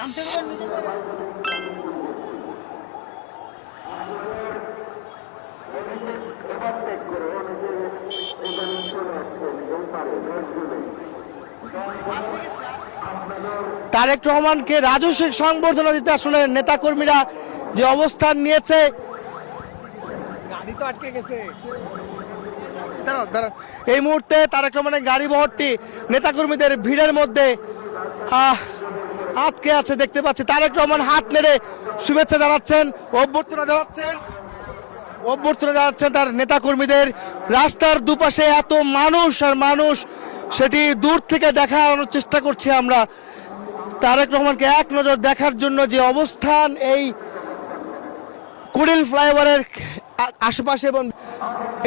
তারেক রহমানকে রাজস্বিক সংবর্ধনা দিতে আসলে নেতাকর্মীরা যে অবস্থান নিয়েছে, এই মুহূর্তে তারেক রহমানের গাড়ি বহরটি নেতাকর্মীদের ভিড়ের মধ্যে আটকে আছে দেখতে পাচ্ছি। তারেক রহমান হাত নেড়ে শুভেচ্ছা জানাচ্ছেন, অভ্যর্থনা জানাচ্ছেন তার নেতাকর্মীদের। রাস্তার দুপাশে এত মানুষ আর মানুষ, সেটি দূর থেকে দেখানোর চেষ্টা করছি আমরা। তারেক রহমানকে এক নজর দেখার জন্য যে অবস্থান এই কুড়িল ফ্লাইওভারের আশেপাশে এবং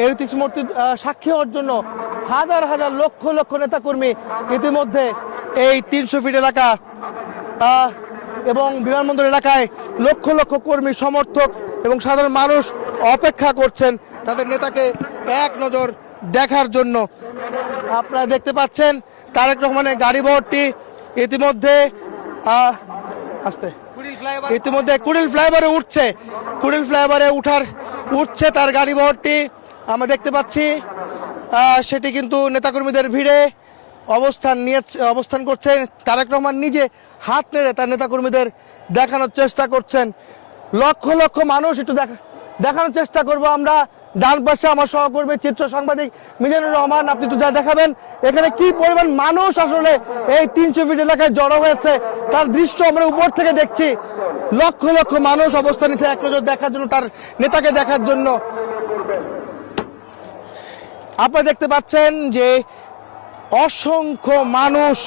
এই ঐতিহ্য মূর্তি সাক্ষী হওয়ার জন্য হাজার হাজার লক্ষ লক্ষ নেতাকর্মী ইতিমধ্যে এই 300 ফিট এলাকা এবং বিমানবন্দর এলাকায় লক্ষ লক্ষ কর্মী, সমর্থক এবং সাধারণ মানুষ অপেক্ষা করছেন তাদের নেতাকে এক নজর দেখার জন্য। আপনারা দেখতে পাচ্ছেন তারেক রহমানের গাড়ি বহরটি ইতিমধ্যে কুড়িল ফ্লাইওভারে উঠছে তার গাড়ি বহরটি আমরা দেখতে পাচ্ছি। সেটি কিন্তু নেতাকর্মীদের ভিড়ে অবস্থান করছেন। তারেক রহমান নিজে হাত নেড়ে তার নেতাকর্মীদের দেখানোর চেষ্টা করছেন। লক্ষ লক্ষ মানুষ একটু দেখানোর চেষ্টা করব আমরা। ডান পাশে আমার সহকর্মী চিত্র সাংবাদিক মিজানুর রহমান, আপনি একটু যা দেখাবেন এখানে কি পরিমাণ মানুষ আসলে এই 300 ফিট এলাকায় জড়ো হয়েছে তার দৃশ্য আমরা উপর থেকে দেখছি। লক্ষ লক্ষ মানুষ অবস্থান নিচ্ছে এক নজর দেখার জন্য, তার নেতাকে দেখার জন্য। আপনারা দেখতে পাচ্ছেন যে অসংখ্য মানুষ